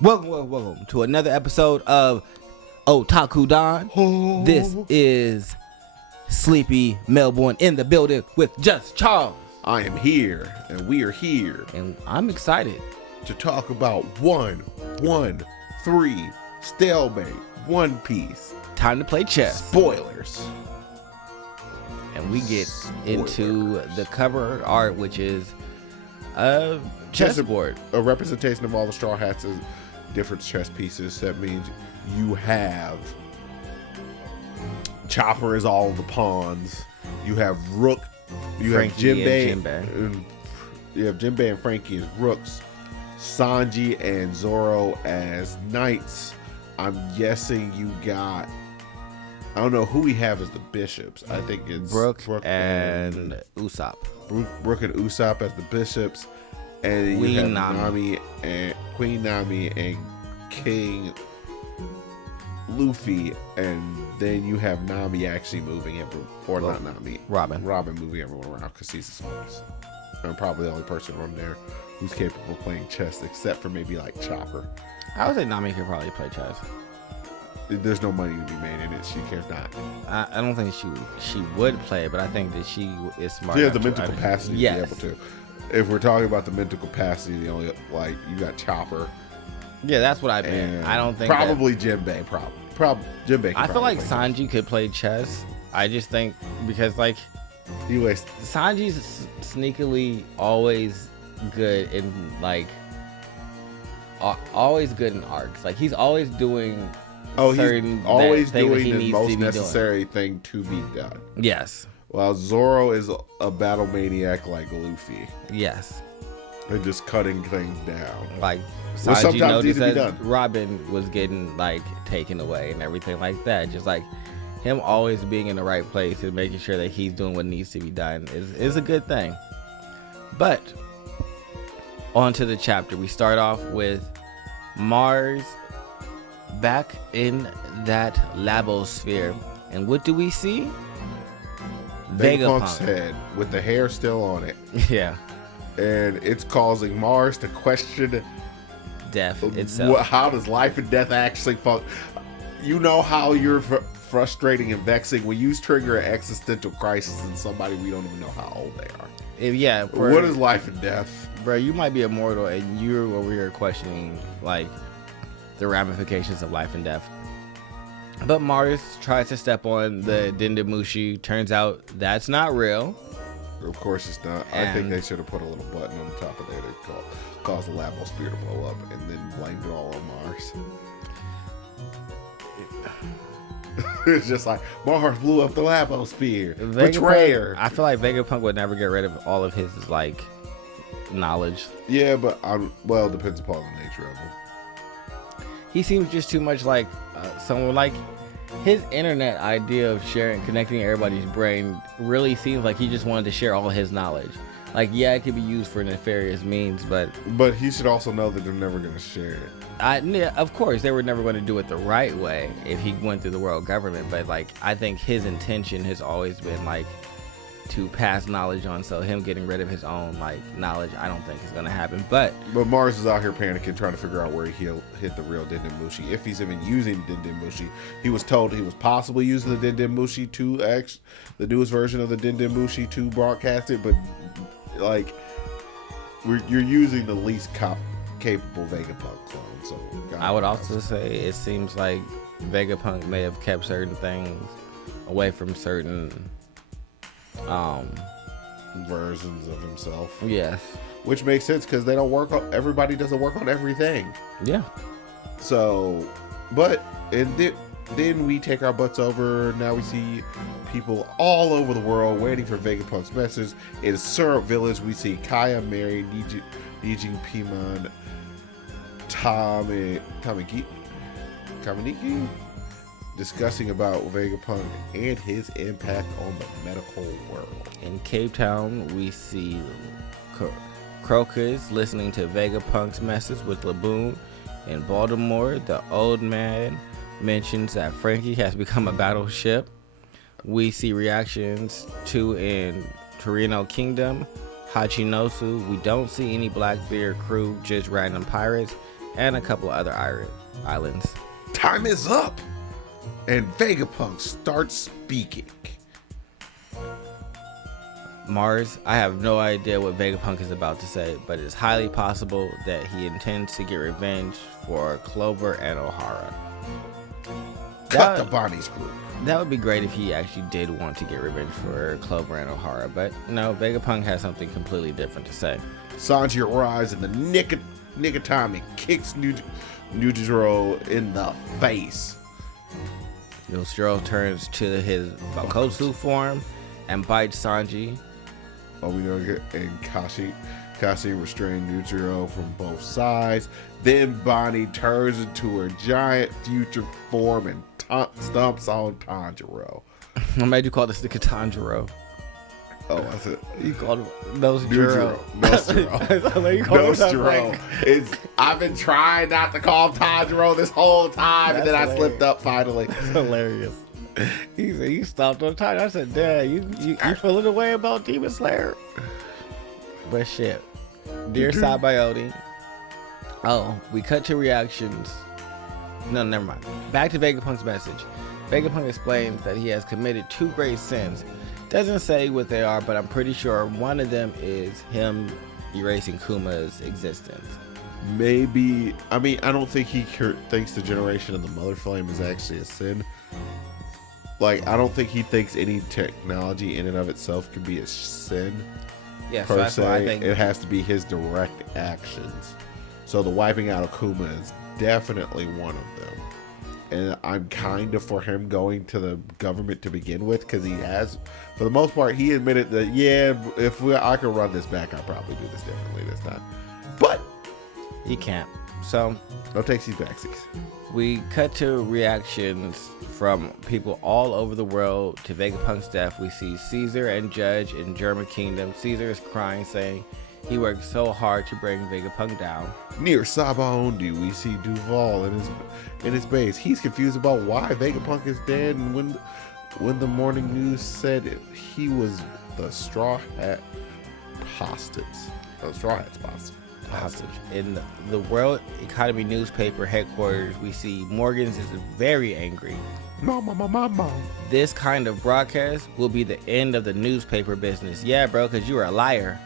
Welcome to another episode of Otaku Don. This is Sleepy Melbourne in the building with Just Charles. I am here, and we are here And I'm excited. to talk about 1-1-3 Stalemate, One Piece. Time to play chess. Spoilers. And we get into the cover art, which is a chessboard. A representation of all the Straw Hats as different chess pieces. That means you have Chopper is all the pawns. You have Rook. You Frankie have Jinbei. and Jinbei. You have Jinbei and Frankie as rooks. Sanji and Zoro as knights. I'm guessing you got. I don't know who we have as the bishops. I think it's Brook and Usopp. Brook and Usopp as the bishops, and you have Nami and Queen Nami and King Luffy, and then you have Nami actually moving not Nami, Robin moving everyone around because he's the smartest. I'm probably the only person on there who's capable of playing chess, except for maybe like Chopper. I would say Nami could probably play chess. There's no money to be made in it. She cannot. I don't think she would play, but I think that she is smart. She has the mental capacity to be able to. If we're talking about the mental capacity, the only you got Chopper. Yeah, that's what I meant. I don't think probably Jinbei. Probably Jinbei. I feel like Sanji could play chess. I just think because anyways, Sanji's sneakily always good in always good in arcs. Like he's always doing. Oh, he's always doing the most necessary thing to be done. Yes. While Zoro is a battle maniac like Luffy. Yes. And just cutting things down. Like Sanji noticed that Robin was getting taken away and everything like that. Just like him always being in the right place and making sure that he's doing what needs to be done is a good thing. But on to the chapter. We start off with Mars back in that labosphere, and what do we see? Vegapunk's head with the hair still on it. Yeah, and it's causing Mars to question death itself. How does life and death actually function? You know how you're frustrating and vexing when you trigger an existential crisis in somebody we don't even know how old they are. What is life and death, bro? You might be immortal, and you're over here questioning the ramifications of life and death. But Mars tries to step on the Dendemushi. Turns out that's not real. Of course it's not. I think they should have put a little button on the top of there to cause the Labosphere to blow up and then blamed it all on Mars. It's just like Mars blew up the Labosphere. Betrayer. I feel like Vegapunk would never get rid of all of his knowledge. Yeah, but it depends upon the nature of him. He seems just too much like someone his internet idea of connecting everybody's brain really seems like he just wanted to share all his knowledge. It could be used for nefarious means, but he should also know that they're never going to share it. Of course, they were never going to do it the right way if he went through the world government. But I think his intention has always been to pass knowledge on. So him getting rid of his own knowledge, I don't think is going to happen. But Mars is out here panicking, trying to figure out where he'll hit the real Dendemushi. If he's even using Dendemushi, he was told he was possibly using the Dendemushi to the newest version of the Dendemushi to broadcast it, but you're using the least capable Vegapunk clone. So I would also say it seems like Vegapunk may have kept certain things away from certain versions of himself. Yes, which makes sense because they don't work. Everybody doesn't work on everything. Yeah. So, then we take our butts over. Now we see people all over the world waiting for Vegapunk's message. In Syrup Village, we see Kaya, Mary, Nijing, Piman, Kaminiki discussing about Vegapunk and his impact on the medical world. In Cape Town, we see Crocus listening to Vegapunk's message with Laboon. In Baltimore, the old man mentions that Frankie has become a battleship. We see reactions to in Torino Kingdom, Hachinosu. We don't see any Blackbeard crew, just random pirates. and a couple other islands. Time is up, and Vegapunk starts speaking. Mars, I have no idea what Vegapunk is about to say, but it's highly possible that he intends to get revenge for Clover and O'Hara. Cut the Bonnie's group. That would be great if he actually did want to get revenge for Clover and O'Hara, but no, Vegapunk has something completely different to say. Sanji arrives in the nick of time and kicks Nujiro in the face. Nujiro turns to his Bakotsu form and bites Sanji. Oh, we don't get, and Kashi restrained Nujiro from both sides. Then Bonnie turns into her giant future form and stomps on Tanjiro. I'm glad you called this the Katanjiro. Oh, I said you called him Nosjiro. I've been trying not to call him Tanjiro this whole time, and then I slipped up finally. That's hilarious. He said you stopped on time. I said, Dad, you feeling the way about Demon Slayer? But shit. Dear Sabayoti. Oh, we cut to reactions. No, never mind. Back to Vegapunk's message. Vegapunk explains that he has committed 2 great sins. Doesn't say what they are, but I'm pretty sure one of them is him erasing Kuma's existence. Maybe, I mean, I don't think he thinks the generation of the Mother Flame is actually a sin. Like, I don't think he thinks any technology in and of itself can be a sin. Yeah, per so that's se. why I think it has to be his direct actions. So the wiping out of Kuma is definitely one of them. And I'm kind of for him going to the government to begin with, because he has, for the most part, he admitted that, yeah, if I could run this back, I'll probably do this differently this time. But he can't. So no takesies backsies. We cut to reactions from people all over the world to Vegapunk's death. We see Caesar and Judge in German Kingdom. Caesar is crying, saying he worked so hard to bring Vegapunk down. Near Sabaody, we see Duval in his base. He's confused about why Vegapunk is dead, and when the morning news said he was the Straw Hat hostage. In the World Economy newspaper headquarters, we see Morgans is very angry. Mama. This kind of broadcast will be the end of the newspaper business. Yeah, bro, because you are a liar.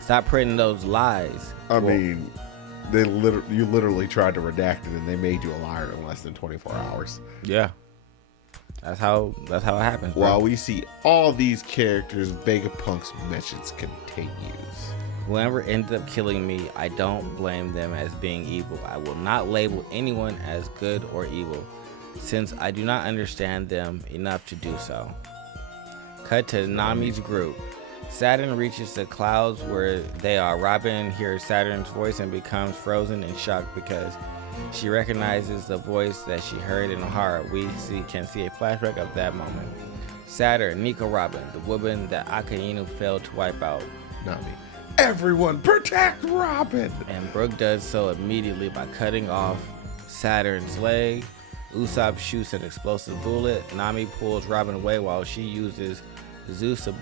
Stop printing those lies. I mean, you literally tried to redact it, and they made you a liar in less than 24 hours. Yeah. That's how it happens, bro. While we see all these characters, Vegapunk's message continues. Whoever ends up killing me, I don't blame them as being evil. I will not label anyone as good or evil, since I do not understand them enough to do so. Cut to Nami's group. Saturn reaches the clouds where they are. Robin hears Saturn's voice and becomes frozen in shock because she recognizes the voice that she heard in O'Hara. We can see a flashback of that moment. Saturn, Nico Robin, the woman that Akainu failed to wipe out. Nami. Everyone protect Robin! And Brook does so immediately by cutting off Saturn's leg. Usopp shoots an explosive bullet. Nami pulls Robin away while she uses Zeus to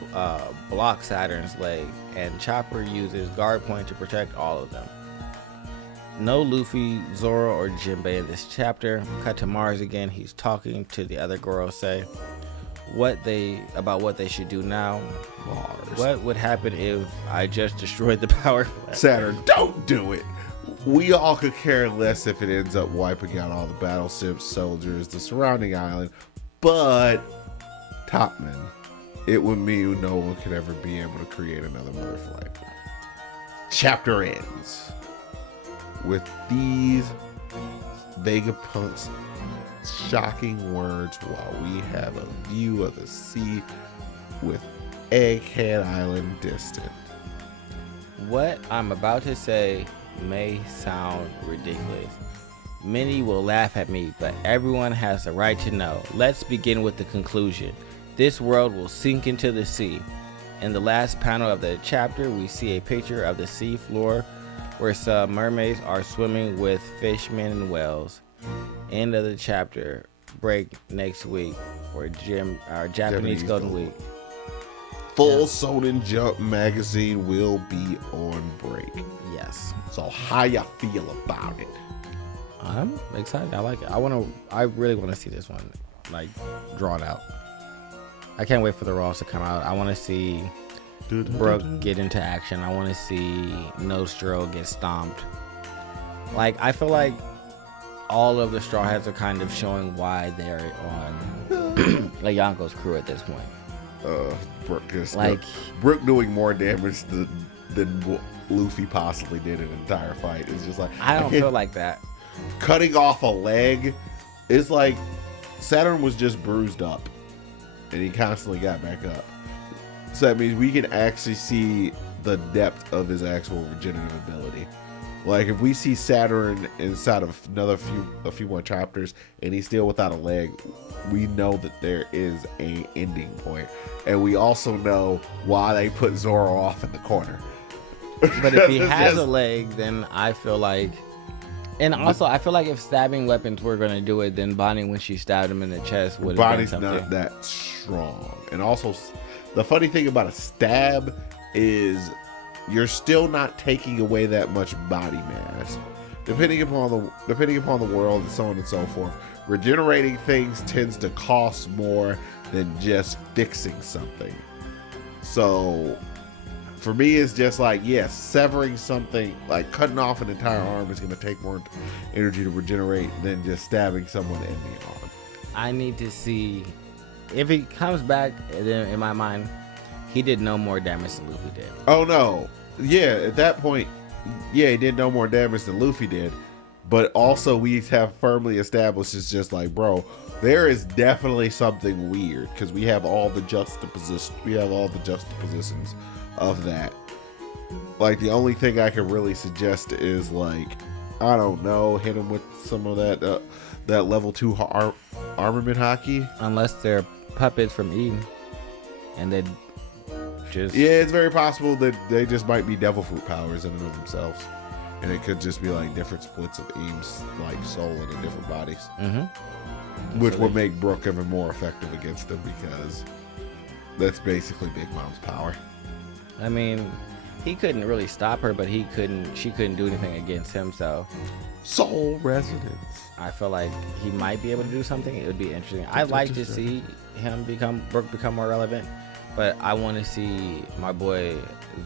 block Saturn's leg. And Chopper uses Guard Point to protect all of them. No Luffy, Zoro, or Jinbei in this chapter. Cut to Mars again. He's talking to the other Gorosei what they should do now. Mars. What would happen if I just destroyed the power plant? Saturn, don't do it. We all could care less if it ends up wiping out all the battleships, soldiers, the surrounding island. But Topman, it would mean no one could ever be able to create another Mother Flame. Chapter ends with these Vegapunk's shocking words while we have a view of the sea with Egghead Island distant. What I'm about to say may sound ridiculous. Many will laugh at me, but everyone has the right to know. Let's begin with the conclusion. This world will sink into the sea. In the last panel of the chapter, we see a picture of the sea floor where some mermaids are swimming with fishmen and whales. End of the chapter. Break next week for our Japanese Golden Week. Full Shonen Jump magazine will be on break. Yes. So how ya feel about it? I'm excited. I like it. I really want to see this one like drawn out. I can't wait for the Raws to come out. I want to see Brooke get into action. I want to see Nostro get stomped. Like, I feel like all of the Straw Hats are kind of showing why they're on Leonko's crew at this point. Brooke is Like, Brooke doing more damage than Luffy possibly did in an entire fight. It's just like, I don't feel like that. Cutting off a leg is like Saturn was just bruised up and he constantly got back up. So that means we can actually see the depth of his actual regenerative ability. Like, if we see Saturn inside of a few more chapters and he's still without a leg, we know that there is a ending point. And we also know why they put Zoro off in the corner. But if he has a leg, then I feel like... And also, I feel like if stabbing weapons were going to do it, then Bonnie, when she stabbed him in the chest, would have been something. Bonnie's not that strong. And also, the funny thing about a stab is you're still not taking away that much body mass. Depending upon the world and so on and so forth, regenerating things tends to cost more than just fixing something. So for me, it's just like, yes, severing something, like cutting off an entire arm is going to take more energy to regenerate than just stabbing someone in the arm. I need to see if he comes back. Then in my mind, he did no more damage than Luffy did. Oh no, yeah. At that point, yeah, he did no more damage than Luffy did. But also, we have firmly established it's just like, bro, there is definitely something weird because we have all the juxtapositions. We have all the juxtapositions of that. Like, the only thing I can really suggest is, like, I don't know, hit him with some of that level 2 armament hockey. Unless they're puppets from Eden, and they just... Yeah, it's very possible that they just might be devil fruit powers in and of themselves. And it could just be like different splits of Eames, like soul into different bodies. Mm-hmm. Which would make Brooke even more effective against them because that's basically Big Mom's power. I mean, he couldn't really stop her, but she couldn't do anything against him, so... Soul resonance. I feel like he might be able to do something. It would be interesting. I'd like to see Brooke become more relevant, but I want to see my boy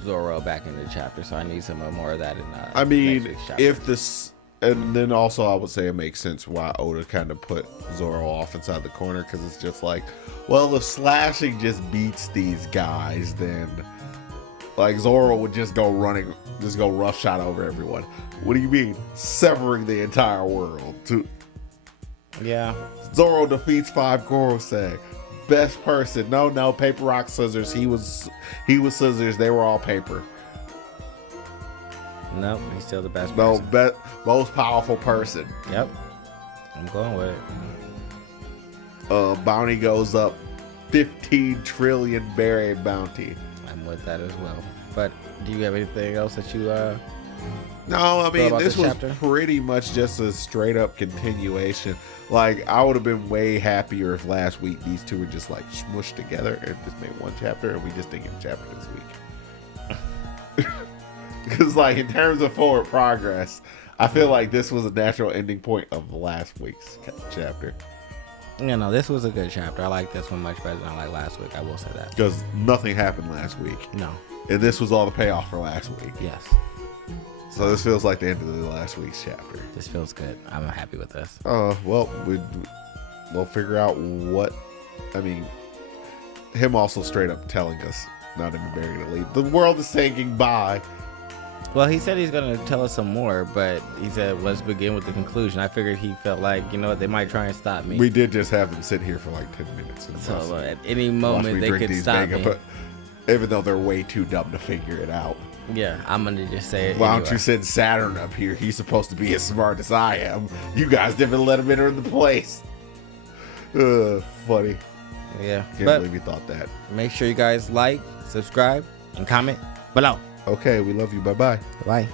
Zoro back in the chapter, so I need some more of that in I mean, next week's chapter. if this... And then also I would say it makes sense why Oda kind of put Zoro off inside the corner, because it's just like, well, if slashing just beats these guys, then like Zoro would just go roughshod over everyone. What do you mean? Severing the entire world. Yeah. Zoro defeats 5 Gorosei. Best person. No, paper, rock, scissors. He was scissors. They were all paper. Nope, he's still the best No, person. most powerful person. Yep. I'm going with it. Bounty goes up 15 trillion buried bounty. I'm with that as well. But do you have anything else that you No, I mean, about this this was chapter? pretty much just a straight up continuation. Like, I would have been way happier if last week these two were just like smushed together and just made one chapter and we just didn't get a chapter this week. Because, like, in terms of forward progress, I feel like this was a natural ending point of last week's chapter. You know, this was a good chapter. I like this one much better than I like last week. I will say that. Because nothing happened last week. No. And this was all the payoff for last week. Yes. So this feels like the end of the last week's chapter. This feels good. I'm happy with this. Well, we'll figure out what... I mean, him also straight up telling us not even bearing to leave. The world is saying goodbye. Well, he said he's going to tell us some more, but he said, let's begin with the conclusion. I figured he felt like, you know what, they might try and stop me. We did just have them sit here for like 10 minutes. And So at any moment they could stop me. Even though they're way too dumb to figure it out. Yeah, I'm going to just say it Why anyway. don't you send Saturn up here? He's supposed to be as smart as I am. You guys didn't let him enter the place. Funny. Yeah, Can't but believe you thought that. make sure you guys like, subscribe, and comment below. Okay, we love you. Bye-bye. Bye.